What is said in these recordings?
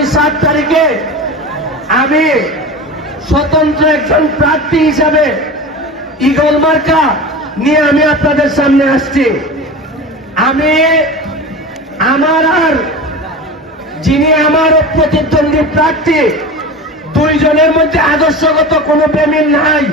আগামী সাত তারিখে আমি স্বতন্ত্র একজন প্রার্থী হিসাবে ইগল মার্কা নিয়ে আমি আপনাদের সামনে আসছি। আমি আমার আর যিনি আমার প্রতিদ্বন্দ্বী প্রার্থী, দুইজনের মধ্যে আদর্শগত কোনো বেমিল নাই।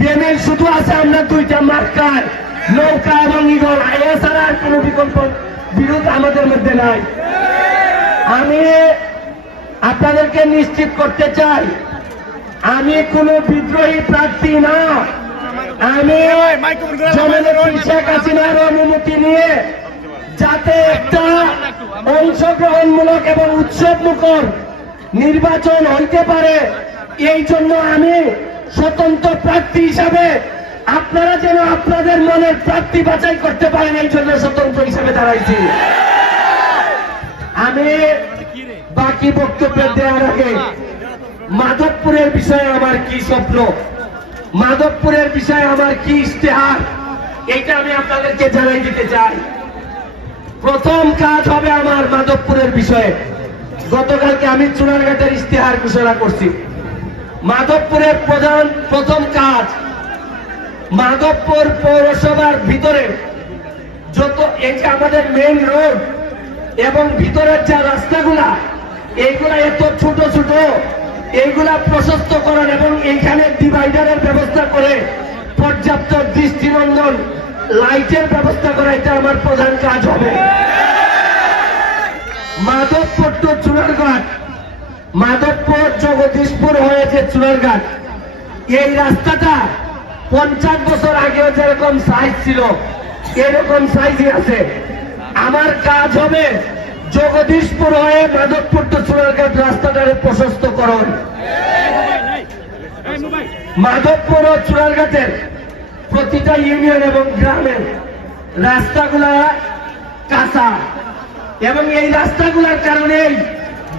বেমিল শুধু আছে আমরা দুইটা মার্কার নৌকা এবং ইগল এছাড়া আর কোনো বিকল্প বিরোধ আমাদের মধ্যে নাই। আমি আপনাদেরকে নিশ্চিত করতে চাই, আমি কোনো বিদ্রোহী প্রার্থী না। আমি শেখ হাসিনার অনুমতি নিয়ে যাতে একটা অংশগ্রহণমূলক এবং উৎসব মুখর নির্বাচন হইতে পারে, এই জন্য আমি স্বতন্ত্র প্রার্থী হিসাবে আপনারা যেন আপনাদের মনের প্রার্থী বাছাই করতে পারেন, এই জন্য স্বতন্ত্র হিসাবে দাঁড়াইছি। আমি বাকি বক্তব্য দেওয়ার আগে মাধবপুরের বিষয়ে আমার কি স্বপ্ন? মাধবপুরের বিষয়ে আমার কি ইশতেহার? এটা আমি আপনাদেরকে জানাই দিতে চাই। প্রথম কাজ হবে আমার মাধবপুরের বিষয়ে। গতকালকে আমি চুনারঘাটের ইশতেহার ঘোষণা করছি। মাধবপুরের প্রধান, প্রথম কাজ, মাধবপুর পৌরসভার ভিতরে যত এই যে আমাদের মেইন রোড এবং ভিতরের যা রাস্তাগুলা এইগুলা এত ছোট ছোট এইগুলা প্রশস্ত করার এবং এইখানে ডিভাইডারের ব্যবস্থা করে পর্যাপ্ত দৃষ্টিনন্দন লাইটের ব্যবস্থা করা, এটা আমার প্রধান কাজ হবে। মাধবপুর টু চুনারঘাট মাধবপুর, জগদীশপুর হয়েছে চুনারঘাট এই রাস্তাটা পঞ্চাশ বছর আগেও যেরকম সাইজ ছিল, এরকম সাইজই আছে। আমার কাজ হবে জগদীশপুর হয়ে মাধবপুর টু চুনারঘাট রাস্তাটারে প্রশস্তকরণ মাধবপুর ও চুনারঘাটের প্রতিটা ইউনিয়ন এবং গ্রামের রাস্তাগুলা কাঁচা। এবং এই রাস্তাগুলার কারণে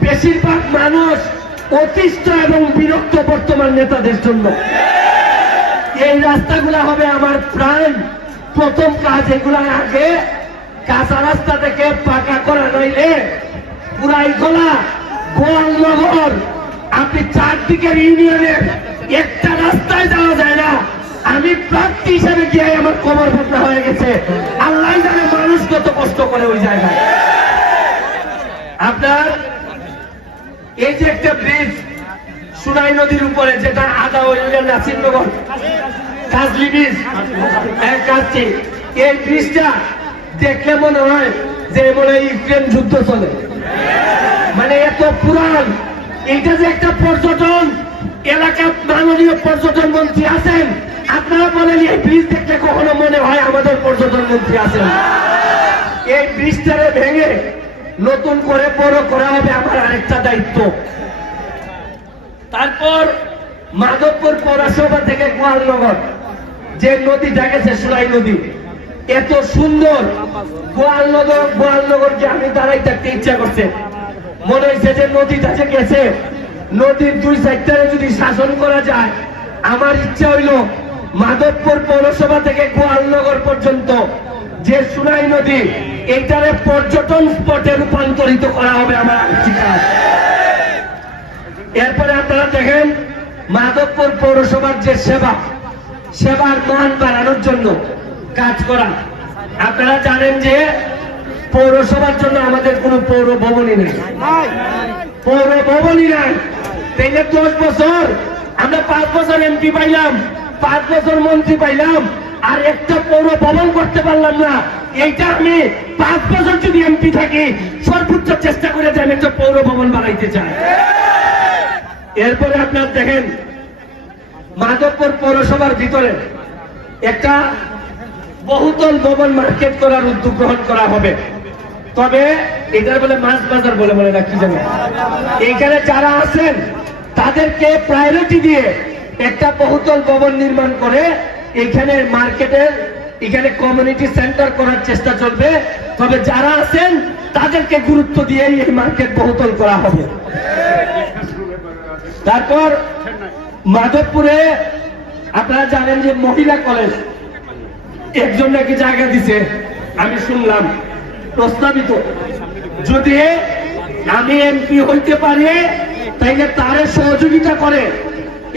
বেশিরভাগ মানুষ অতিষ্ঠ এবং বিরক্ত বর্তমান নেতাদের জন্য। এই রাস্তাগুলা হবে আমার প্রাণ। প্রথম কাজ এগুলা আগে কাঁচা রাস্তা থেকে পাকা করা নইলে পুরাই খোলা গোয়ালনগর আপনি চারদিকের ইউনিয়নের একটা রাস্তায় যাওয়া যায় না। আমি প্রার্থী হিসেবে গিয়ে আমার কবর ভাবনা হয়ে গেছে। আল্লাহ জানে মানুষ কত কষ্ট করে ওই জায়গায়। আপনার এই যে একটা ব্রিজ সুনাই নদীর উপরে, যেটা আদা ওইলের নাসিরনগর কাজলি ব্রিজ এক কাজটি এই ব্রিজটা দেখলে মনে হয় যে মনে ইউক্রেন যুদ্ধ চলে। মানে এত পুরান এইটা যে একটা পর্যটন, এলাকা মাননীয় পর্যটন মন্ত্রী আছেন, আপনারা বলেন, এই ব্রিজ দেখলে কখনো মনে হয় আমাদের পর্যটন মন্ত্রী আছেন? এই ব্রিজটারে ভেঙে নতুন করে বড় করা হবে আমার আরেকটা দায়িত্ব। তারপর মাধবপুর পৌরসভা থেকে গোয়ালনগর, যে নদীটা গেছে সুরাই নদী। এত সুন্দর গোয়ালনগর গোয়ালনগরকে আমি দাঁড়াই থাকতে ইচ্ছা করছে। মনে হয়েছে যে নদীটা যে গেছে, নদীর দুই সাইডটারে যদি শাসন করা যায়, আমার ইচ্ছা হইল মাধবপুর পৌরসভা থেকে গোয়ালনগর পর্যন্ত যে সুনাই নদী এইটারে পর্যটন স্পটে রূপান্তরিত করা হবে আমার এরপরে আপনারা দেখেন মাধবপুর পৌরসভার যে সেবা, সেবার মান বাড়ানোর জন্য কাজ করা। আপনারা জানেন যে পৌরসভার জন্য আমাদের কোনো পৌর ভবনই নেই। পৌর ভবনই নাই। তাইলে দশ বছর, আমরা পাঁচ বছর এমপি পাইলাম, পাঁচ বছর মন্ত্রী পাইলাম, আর একটা পৌর ভবন করতে পারলাম না। এইটা আমি পাঁচ বছর যদি এমপি থাকি, সর্বোচ্চ চেষ্টা করে যে আমি একটা পৌর ভবন বানাইতে চাই। এরপরে আপনার দেখেন, মাধবপুর পৌরসভার ভিতরে একটা বহুতল ভবন মার্কেট করার উদ্যোগ গ্রহণ করা হবে। তবে এটার বলে মাছ বাজার বলে মনে রাখি জানি। এইখানে যারা আছেন, তাদেরকে প্রায়োরিটি দিয়ে একটা বহুতল ভবন নির্মাণ করে এখানে মার্কেটের এখানে কমিউনিটি সেন্টার করার চেষ্টা চলবে। তবে যারা আছেন, তাদেরকে গুরুত্ব দিয়েই এই মার্কেট বহুতল করা হবে। তারপর মাধবপুরে আপনারা জানেন যে মহিলা কলেজ একজন নাকি জায়গা দিছে, আমি শুনলাম। প্রস্তাবিত। যদি আমি এমপি হইতে পারি, তাইলে তারে সহযোগিতা করে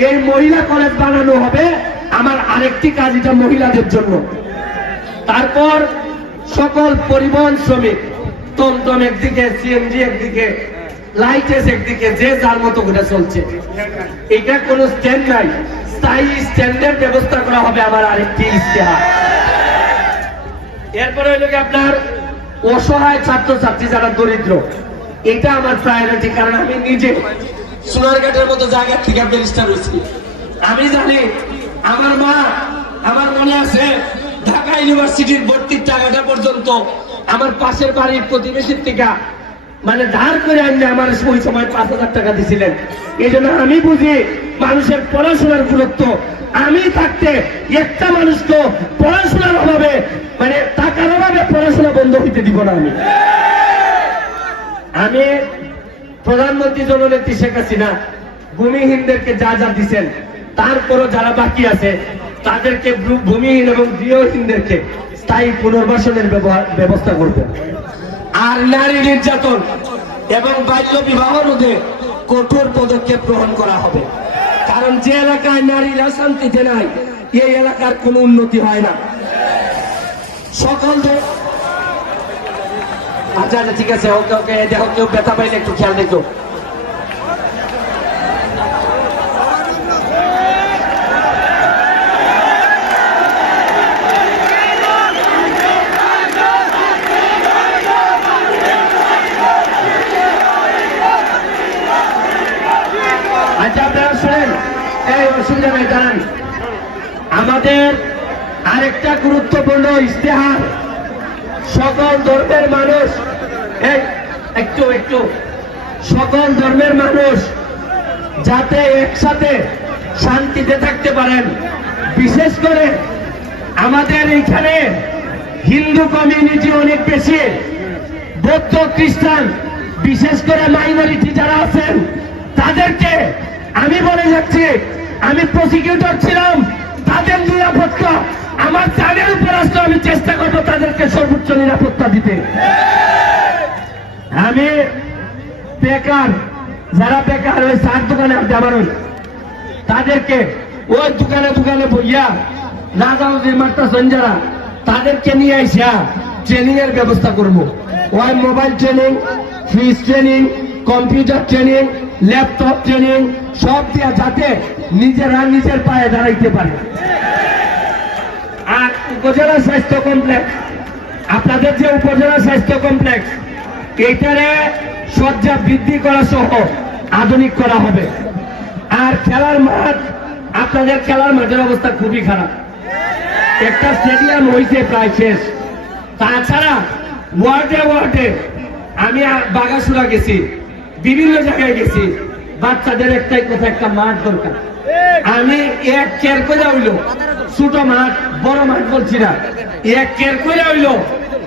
এই মহিলা কলেজ বানানো হবে, আমার আরেকটি কাজ এটা মহিলাদের জন্য। তারপর সকল পরিবহন শ্রমিক টমটম একদিকে, সিএনজি একদিকে লাইটেস একদিকে, যে যার মতো করে চলছে। এটা কোনো স্ট্যান্ড নাই। স্থায়ী স্ট্যান্ডের ব্যবস্থা করা হবে আমার আরেকটি ইস্তেহার এরপরে হইল কি আপনার অসহায় ছাত্রছাত্রী যারা দরিদ্র, এটা আমার প্রায়োরিটি কারণ আমি নিজে সোনারঘাটের মতো জায়গা থেকে ব্যারিস্টার হয়েছি। আমি জানি আমার মা, আমার মনে আছে, ঢাকা ইউনিভার্সিটির ভর্তির টাকাটা পর্যন্ত আমার পাশের বাড়ির প্রতিবেশীর থেকে মানে ধার করে আনলে আমার ওই সময় পাঁচ হাজার টাকা দিছিলেন। এই জন্য আমি বুঝি মানুষের পড়াশোনার গুরুত্ব আমি থাকতে একটা মানুষকে পড়াশোনার অভাবে মানে টাকার অভাবে পড়াশোনা বন্ধ হইতে দিব না আমি। আমি প্রধানমন্ত্রী জননেত্রী শেখ হাসিনা, ভূমিহীনদেরকে যা যা দিচ্ছেন তারপরও যারা বাকি আছে, তাদেরকে ভূমিহীন এবং গৃহহীনদেরকে স্থায়ী পুনর্বাসনের ব্যবস্থা করব আর নারী নির্যাতন এবং বাল্য বিবাহ রোধে কঠোর পদক্ষেপ গ্রহণ করা হবে। কারণ যে এলাকায় নারীরা শান্তিতে নাই, এই এলাকার কোনো উন্নতি হয় না। সকল আচ্ছা আচ্ছা ঠিক আছে, ওকে ওকে দেখো, কেউ ব্যথা পাইলে একটু খেয়াল দেখো আচ্ছা আপনারা শুনেন এই অসুবিধা নেই দাঁড়ান আমাদের আরেকটা গুরুত্বপূর্ণ ইস্তেহার সকল ধর্মের মানুষ একটু একটু, সকল ধর্মের মানুষ যাতে একসাথে শান্তিতে থাকতে পারেন। বিশেষ করে আমাদের হিন্দু কমিউনিটি অনেক বেশি, বৌদ্ধ খ্রিস্টান, বিশেষ করে মাইনরিটি যারা আছেন, তাদেরকে আমি বলে যাচ্ছি আমি প্রসিকিউটর ছিলাম, তাদের নিরাপত্তা, আমার চাঁদের উপর আমি চেষ্টা করব তাদেরকে সর্বোচ্চ নিরাপত্তা দিতে। আমি বেকার, যারা বেকার ওই চার দোকানে ওই তাদেরকে ওই দোকানে দোকানে বইয়া রাজাউদ্দিন মার্তা সঞ্জারা, তাদেরকে নিয়ে আইসা ট্রেনিং এর ব্যবস্থা করব। ওই mobile training fish training, computer training laptop, training, সব দিয়া যাতে নিজেরা নিজের পায়ে দাঁড়াইতে পারে। আর উপজেলা স্বাস্থ্য কমপ্লেক্স, আপনাদের যে উপজেলা স্বাস্থ্য কমপ্লেক্স, এইটারে সজ্জা বৃদ্ধি করা সহ আধুনিক করা হবে। আর খেলার মাঠ, আপনাদের খেলার মাঠের অবস্থা খুবই খারাপ। একটা স্টেডিয়াম হয়েছে প্রায় শেষ। তাছাড়া ওয়ার্ডে ওয়ার্ডে আমি বাগাসুরা গেছি। বিভিন্ন জায়গায় গেছি। বাচ্চাদের একটাই কথা, একটা মাঠ দরকার। আমি এক কেয়ার করে হইল, ছোট মাঠ, বড় মাঠ বলছি না। এক কেয়ার করে হইল,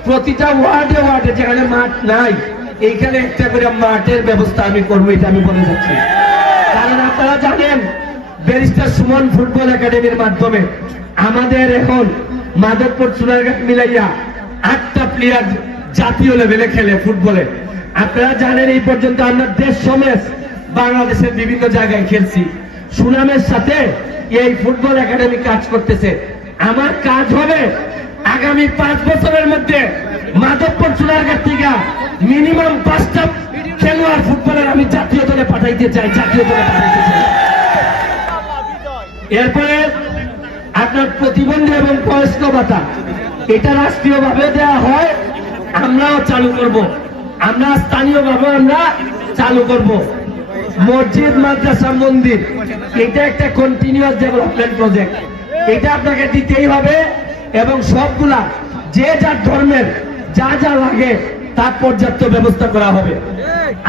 প্রতিটা ওয়ার্ডে ওয়ার্ডে যেখানে মাঠ নাই, এইখানে একটা করে মাঠের ব্যবস্থা আমি করব, এটা আমি বলে যাচ্ছি। কারণ আপনারা জানেন, ব্যারিস্টার সুমন ফুটবল একাডেমির মাধ্যমে আমাদের এখন মাধবপুর চুনারঘাট মিলাইয়া আটটা প্লেয়ার জাতীয় লেভেলে খেলে ফুটবলে। আপনারা জানেন এই পর্যন্ত আমরা দেশ সমেত বাংলাদেশের বিভিন্ন জায়গায় খেলছি। সুনামের সাথে এই ফুটবল একাডেমি কাজ করতেছে। আমার কাজ হবে আগামী পাঁচ বছরের মধ্যে মাধবপুর চুনারঘাট থেকে মিনিমাম পাঁচটা খেলোয়াড় ফুটবলের আমি জাতীয় দলে পাঠাইতে চাই, জাতীয় দলে পাঠাইতে চাই। এরপরে আপনার প্রতিবন্ধী এবং বয়স্ক ভাতা, এটা রাষ্ট্রীয় ভাবে দেওয়া হয়, আমরাও চালু করব। আমরা স্থানীয় ভাবে আমরা চালু করব। মসজিদ, মাদ্রাসা, মন্দির, এটা একটা কন্টিনিউয়াস ডেভেলপমেন্ট প্রজেক্ট এটা আপনাকে দিতেই হবে এবং সবগুলা যে যার ধর্মের, যা যা লাগে, তার পর্যাপ্ত ব্যবস্থা করা হবে।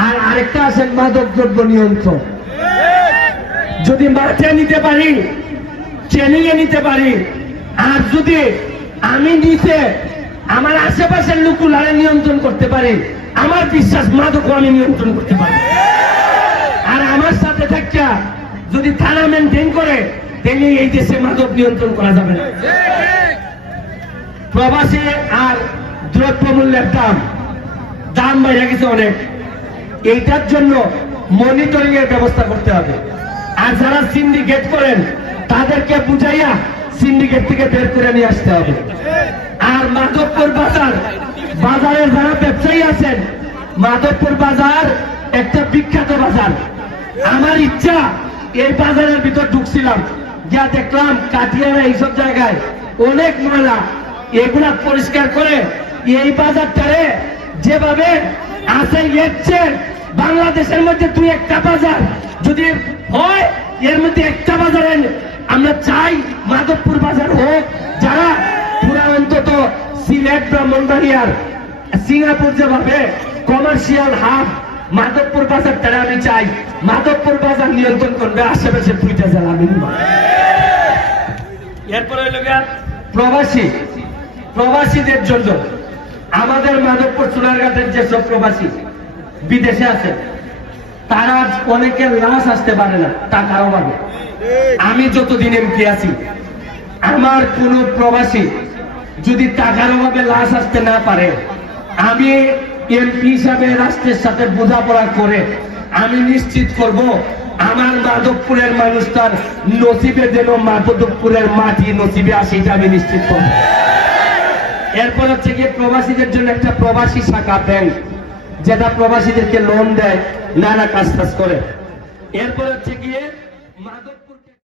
আর আরেকটা আছেন মাদক দ্রব্য নিয়ন্ত্রণ। যদি মাঠে নিতে পারি এ নিতে পারি, আর যদি আমি নিতে আমার আশেপাশের লোকগুলারে নিয়ন্ত্রণ করতে পারি। আমার বিশ্বাস মাদক আমি নিয়ন্ত্রণ করতে পারি। আর আমার সাথে থাকা যদি থানা মেনটেন করে, তাহলে এই দেশে মাদক নিয়ন্ত্রণ করা যাবে না। প্রবাসী আর দ্রব্য মূল্যের দাম দাম বাইরে গেছে অনেক। এইটার জন্য মনিটরিং এর ব্যবস্থা করতে হবে। আর যারা সিন্ডিকেট করেন, তাদেরকে বুঝাইয়া সিন্ডিকেট থেকে বের করে নিয়ে আসতে হবে। আর মাধবপুর বাজার বাজারে যারা ব্যবসায়ী আছেন, মাধবপুর বাজার একটা বিখ্যাত বাজার। আমার ইচ্ছা এই বাজারের ভিতর ঢুকছিলাম। যা দেখলাম কাটিয়ারা এইসব জায়গায় অনেক ময়লা। এগুলা পরিষ্কার করে এই বাজারটারে যেভাবে আছে এসছে বাংলাদেশের মধ্যে দুই একটা বাজার। যদি হয়, এর মধ্যে একটা বাজারে আমরা চাই মাধবপুর বাজার হোক, যারা পুরা অন্তত সিলেট, ব্রাহ্মণবাড়িয়ার সিঙ্গাপুর যেভাবে কমার্শিয়াল হাব মাধবপুর বাজার তারা আমি চাই। মাধবপুর বাজার নিয়ন্ত্রণ করবে, আশেপাশে দুইটা জেলা মিনিমাম এরপরে প্রবাসী। প্রবাসীদের জন্য আমাদের মাধবপুর চুনারঘাটের যেসব প্রবাসী বিদেশে আছে তারা অনেকের লাশ আসতে পারে না টাকার অভাবে আমি যতদিন এমপি আছি, আমার কোন প্রবাসী যদি টাকার অভাবে লাশ আসতে না পারে, আমি এমপি হিসাবে রাষ্ট্রের সাথে বোঝাপড়া করে আমি নিশ্চিত করব, আমার মাধবপুরের মানুষ তার নসিবে যেন মাধবপুরের মাটি নসিবে আসে আমি নিশ্চিত করব। এরপর হচ্ছে গিয়ে প্রবাসীদের জন্য একটা প্রবাসী শাখা ব্যাংক। যেটা প্রবাসীদেরকে লোন দেয় নানা কাজ করে। এরপর হচ্ছে গিয়ে মাদক